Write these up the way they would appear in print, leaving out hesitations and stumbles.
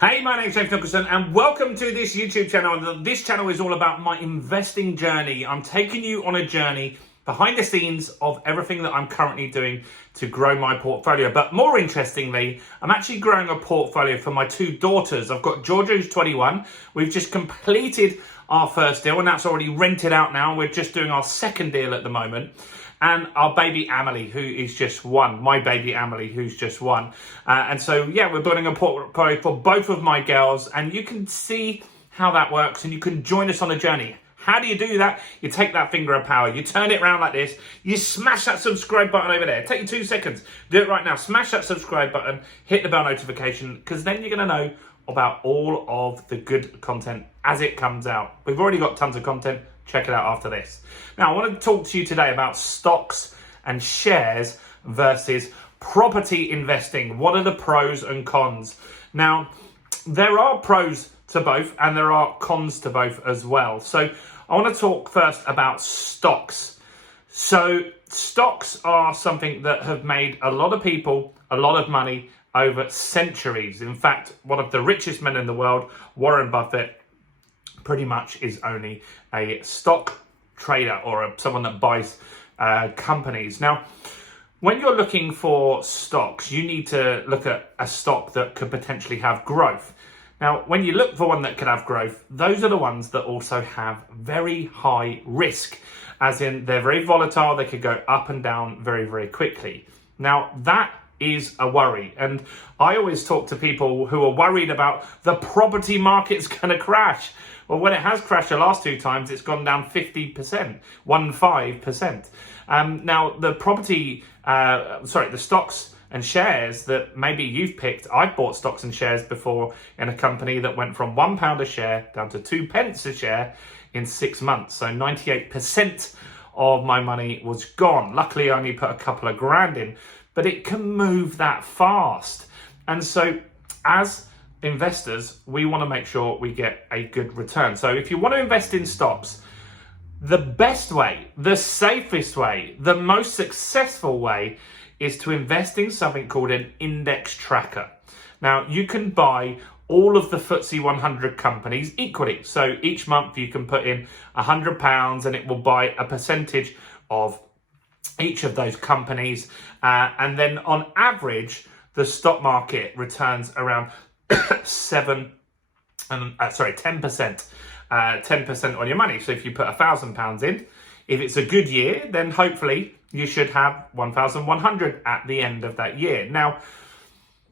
Hey, my name's James Nicholson and welcome to this YouTube channel. This channel is all about my investing journey. I'm taking you on a journey behind the scenes of everything that I'm currently doing to grow my portfolio. But more interestingly, I'm actually growing a portfolio for my two daughters. I've got Georgia, who's 21. We've just completed our first deal and that's already rented out now. We're just doing our second deal at the moment. And our baby Amelie, who is just one. My baby Amelie, who's just one. And so, yeah, we're building a portfolio for both of my girls. And you can see how that works and you can join us on a journey. How do you do that? You take that finger of power, you turn it around like this, you smash that subscribe button over there. Take you 2 seconds. Do it right now. Smash that subscribe button, hit the bell notification, because then you're going to know about all of the good content as it comes out. We've already got tons of content. Check it out after this. Now, I want to talk to you today about stocks and shares versus property investing. What are the pros and cons? Now, there are pros to both and there are cons to both as well. So I want to talk first about stocks. So stocks are something that have made a lot of people a lot of money over centuries. In fact, one of the richest men in the world, Warren Buffett, pretty much is only a stock trader or someone that buys companies. Now, when you're looking for stocks, you need to look at a stock that could potentially have growth. Now, when you look for one that could have growth, those are the ones that also have very high risk, as in they're very volatile, they could go up and down very, very quickly. Now, that is a worry. And I always talk to people who are worried about the property market's going to crash. Well, when it has crashed the last 2 times, it's gone down 50%, 15%. Now, the stocks and shares that maybe you've picked, I've bought stocks and shares before in a company that went from £1 a share down to 2 pence a share in 6 months. So 98% of my money was gone. Luckily, I only put a couple of grand in, but it can move that fast. And so as investors, we want to make sure we get a good return. So if you want to invest in stocks, the best way, the safest way, the most successful way is to invest in something called an index tracker. Now, you can buy all of the FTSE 100 companies equally. So each month you can put in £100 and it will buy a percentage of each of those companies. And then on average, the stock market returns around 10%, 10% on your money. So if you put £1,000 in, if it's a good year, then hopefully you should have 1,100 at the end of that year. Now,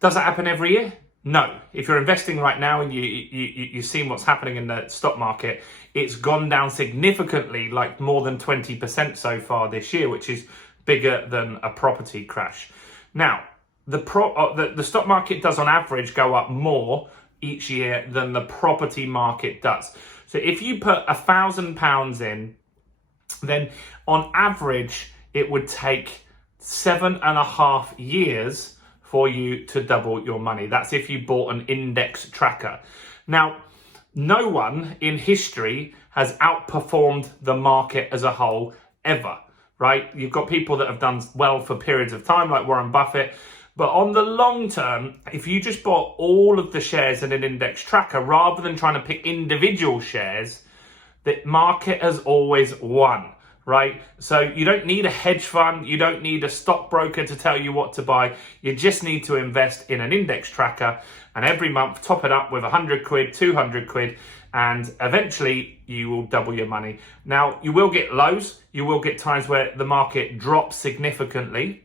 does that happen every year? No. If you're investing right now and you've seen what's happening in the stock market, it's gone down significantly, like more than 20% so far this year, which is bigger than a property crash. Now, the stock market does on average go up more each year than the property market does. So if you put £1,000 in, then on average, it would take 7.5 years for you to double your money. That's if you bought an index tracker. Now, no one in history has outperformed the market as a whole ever, right? You've got people that have done well for periods of time, like Warren Buffett. But on the long term, if you just bought all of the shares in an index tracker, rather than trying to pick individual shares, the market has always won, right? So you don't need a hedge fund. You don't need a stockbroker to tell you what to buy. You just need to invest in an index tracker and every month top it up with 100 quid, 200 quid, and eventually you will double your money. Now, you will get lows. You will get times where the market drops significantly.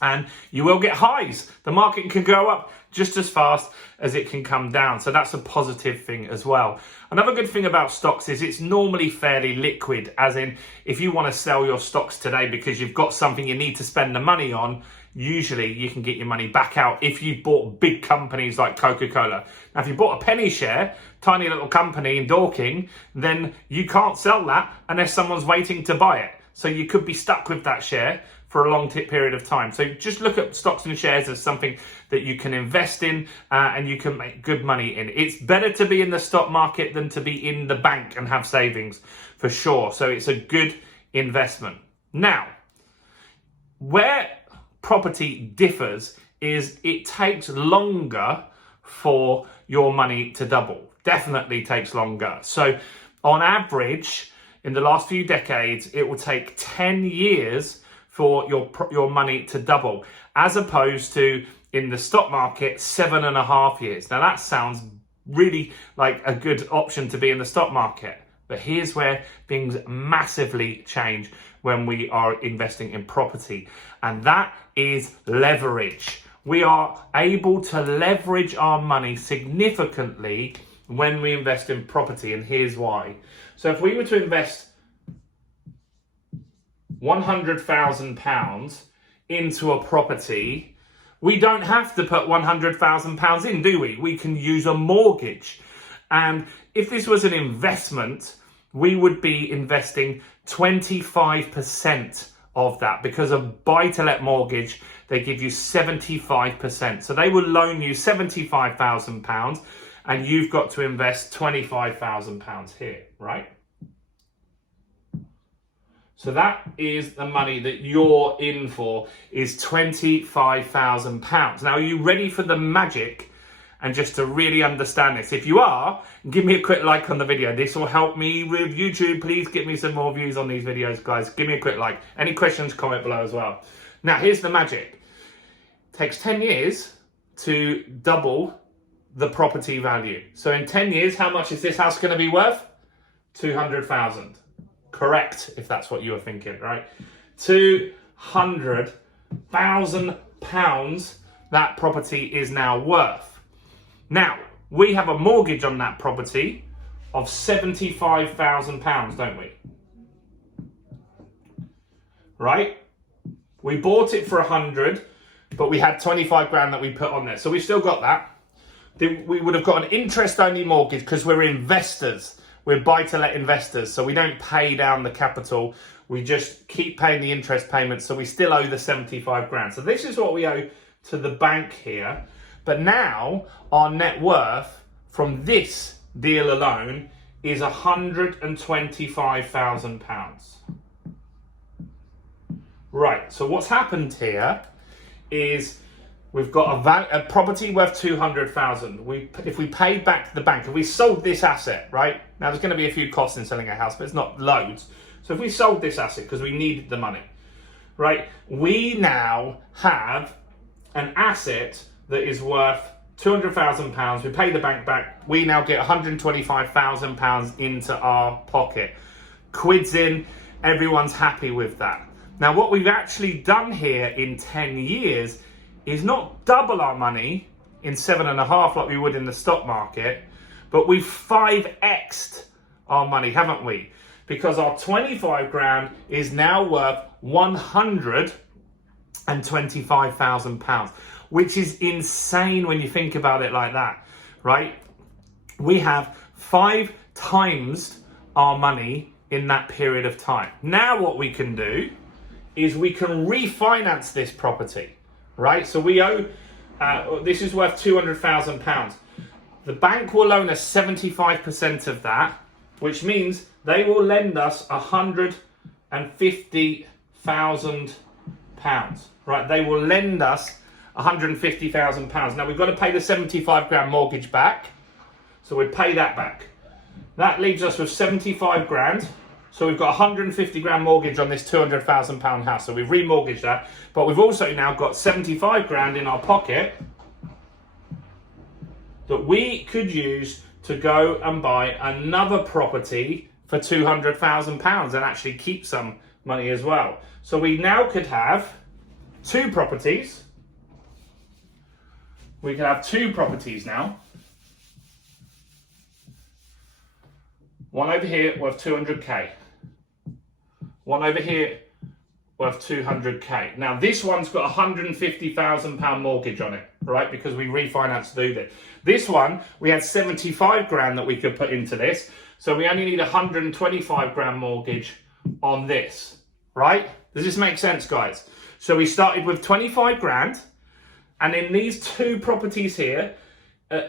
And you will get highs. The market can go up just as fast as it can come down. So that's a positive thing as well. Another good thing about stocks is it's normally fairly liquid, as in if you want to sell your stocks today because you've got something you need to spend the money on, usually you can get your money back out if you've bought big companies like Coca-Cola. Now, if you bought a penny share, tiny little company in Dorking, then you can't sell that unless someone's waiting to buy it. So you could be stuck with that share for a long period of time. So just look at stocks and shares as something that you can invest in and you can make good money in. It's better to be in the stock market than to be in the bank and have savings, for sure. So it's a good investment. Now, where property differs is it takes longer for your money to double. Definitely takes longer. So on average, in the last few decades, it will take 10 years for your money to double, as opposed to in the stock market, 7.5 years. Now that sounds really like a good option to be in the stock market. But here's where things massively change when we are investing in property, and that is leverage. We are able to leverage our money significantly when we invest in property, and here's why. So if we were to invest £100,000 into a property, we don't have to put £100,000 in, do we? We can use a mortgage. And if this was an investment, we would be investing 25% of that, because a buy-to-let mortgage, they give you 75%. So they will loan you £75,000 and you've got to invest £25,000 here, right? So that is the money that you're in for, is £25,000. Now, are you ready for the magic? And just to really understand this, if you are, give me a quick like on the video. This will help me with YouTube. Please give me some more views on these videos, guys. Give me a quick like. Any questions, comment below as well. Now, here's the magic. It takes 10 years to double the property value. So in 10 years, how much is this house going to be worth? 200,000. Correct, if that's what you were thinking, right? £200,000 that property is now worth. Now, we have a mortgage on that property of £75,000, don't we? Right? We bought it for 100, but we had 25 grand that we put on there. So we've still got that. We would have got an interest-only mortgage because we're investors. We're buy-to-let investors, so we don't pay down the capital. We just keep paying the interest payments, so we still owe the 75 grand. So this is what we owe to the bank here. But now our net worth from this deal alone is £125,000. Right, so what's happened here is we've got a property worth 200,000. If we paid back to the bank, if we sold this asset, right? Now there's going to be a few costs in selling a house, but it's not loads. So if we sold this asset because we needed the money, right? We now have an asset that is worth £200,000. We pay the bank back. We now get £125,000 into our pocket. Quids in, everyone's happy with that. Now what we've actually done here in 10 years is not double our money in 7.5 like we would in the stock market, but we've 5x'd our money, haven't we? Because our 25 grand is now worth £125,000, which is insane when you think about it like that, right? We have 5 times our money in that period of time. Now what we can do is we can refinance this property, right? So we owe, this is worth £200,000. The bank will loan us 75% of that, which means they will lend us £150,000, right? They will lend us £150,000. Now we've got to pay the 75 grand mortgage back. So we pay that back. That leaves us with 75 grand. So we've got 150 grand mortgage on this £200,000 house. So we've remortgaged that, but we've also now got 75 grand in our pocket that we could use to go and buy another property for £200,000 and actually keep some money as well. So we now could have 2 properties. We could have 2 properties now. One over here worth 200k. One over here worth 200k. Now this one's got £150,000 mortgage on it, right? Because we refinanced to do this. This one, we had 75 grand that we could put into this. So we only need 125 grand mortgage on this, right? Does this make sense, guys? So we started with 25 grand. And in these 2 properties here,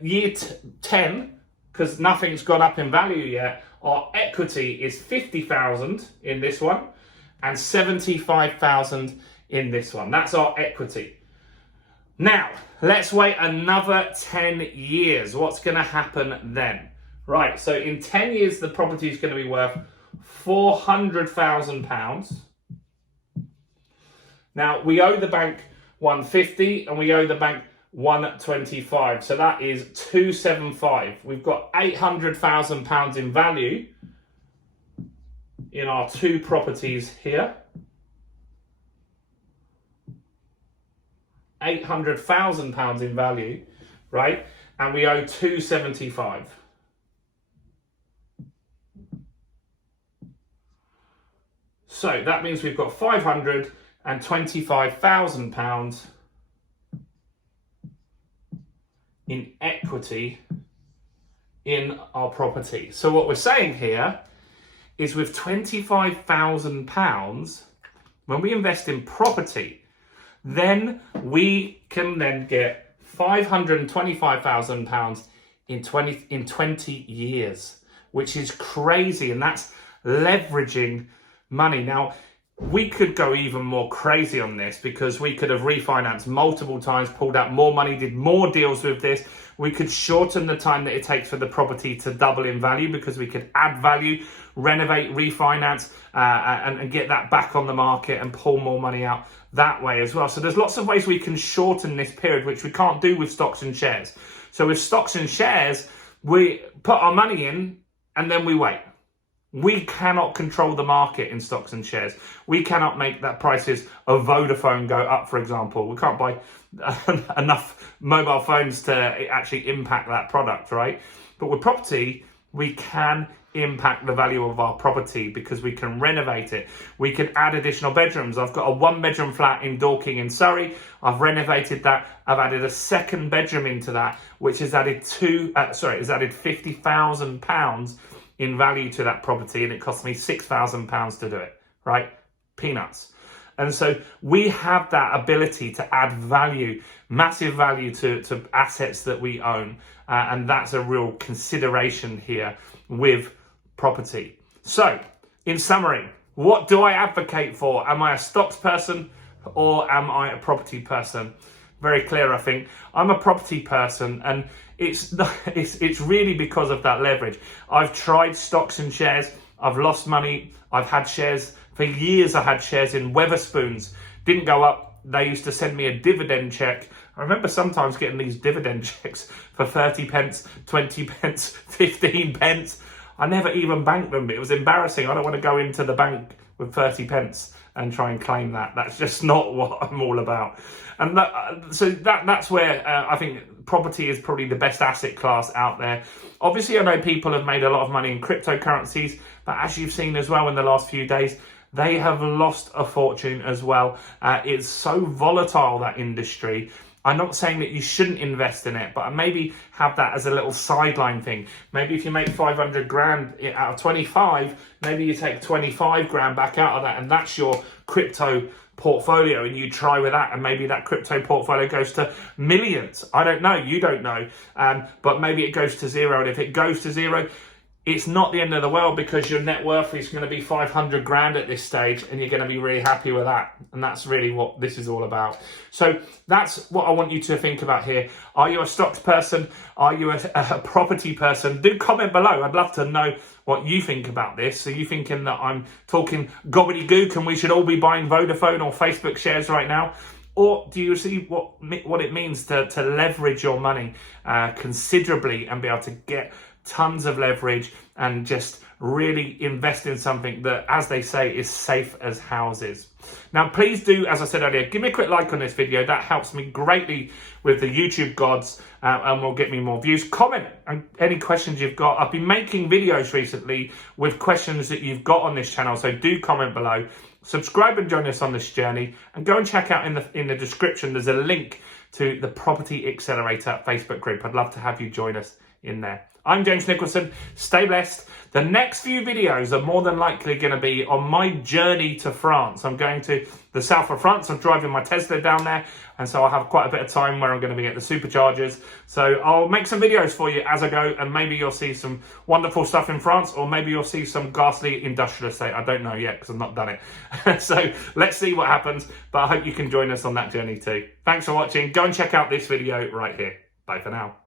year 10, because nothing's gone up in value yet, our equity is 50,000 in this one and 75,000 in this one. That's our equity. Now, let's wait another 10 years. What's going to happen then? Right, so in 10 years, the property is going to be worth £400,000. Now, we owe the bank 150 and we owe the bank 125. So that is 275. We've got £800,000 in value in our two properties here. £800,000 in value, right? And we owe 275. So that means we've got £525,000 in equity in our property. So what we're saying here is with £25,000, when we invest in property, then we can then get £525,000 in 20 years, which is crazy, and that's leveraging money. Now, we could go even more crazy on this because we could have refinanced multiple times, pulled out more money, did more deals with this. We could shorten the time that it takes for the property to double in value because we could add value, renovate, refinance, and get that back on the market and pull more money out that way as well. So there's lots of ways we can shorten this period, which we can't do with stocks and shares. So with stocks and shares, we put our money in and then we wait. We cannot control the market in stocks and shares. We cannot make that prices of Vodafone go up, for example. We can't buy enough mobile phones to actually impact that product, right? But with property, we can impact the value of our property because we can renovate it. We can add additional bedrooms. I've got a 1-bedroom flat in Dorking in Surrey. I've renovated that. I've added a second bedroom into that, which has added £50,000 in value to that property, and it cost me £6,000 to do it, right? Peanuts. And so we have that ability to add value, massive value to assets that we own. And that's a real consideration here with property. So in summary, what do I advocate for? Am I a stocks person or am I a property person? Very clear, I think. I'm a property person, and it's really because of that leverage. I've tried stocks and shares. I've lost money. I've had shares for years. I had shares in Wetherspoons. Didn't go up. They used to send me a dividend check. I remember sometimes getting these dividend checks for 30 pence, 20 pence, 15 pence. I never even banked them. It was embarrassing. I don't want to go into the bank with 30 pence and try and claim that. That's just not what I'm all about. And that's where I think property is probably the best asset class out there. Obviously, I know people have made a lot of money in cryptocurrencies, but as you've seen as well in the last few days, they have lost a fortune as well. It's so volatile, that industry. I'm not saying that you shouldn't invest in it, but maybe have that as a little sideline thing. Maybe if you make 500 grand out of 25, maybe you take 25 grand back out of that, and that's your crypto portfolio, and you try with that, and maybe that crypto portfolio goes to millions. I don't know, you don't know, but maybe it goes to zero, and if it goes to zero, it's not the end of the world because your net worth is going to be 500 grand at this stage, and you're going to be really happy with that. And that's really what this is all about. So that's what I want you to think about here. Are you a stocks person? Are you a property person? Do comment below. I'd love to know what you think about this. Are you thinking that I'm talking gobbledygook and we should all be buying Vodafone or Facebook shares right now? Or do you see what it means to leverage your money considerably and be able to get tons of leverage and just really invest in something that, as they say, is safe as houses? Now, please do, as I said earlier, give me a quick like on this video. That helps me greatly with the YouTube gods and will get me more views. Comment on any questions you've got. I've been making videos recently with questions that you've got on this channel, so do comment below. Subscribe and join us on this journey, and go and check out in the description. There's a link to the Property Accelerator Facebook group. I'd love to have you join us in there. I'm James Nicholson. Stay blessed. The next few videos are more than likely going to be on my journey to France. I'm going to the south of France. I'm driving my Tesla down there, and so I'll have quite a bit of time where I'm going to be at the superchargers. So I'll make some videos for you as I go, and maybe you'll see some wonderful stuff in France, or maybe you'll see some ghastly industrial estate. I don't know yet because I've not done it. So let's see what happens, but I hope you can join us on that journey too. Thanks for watching. Go and check out this video right here. Bye for now.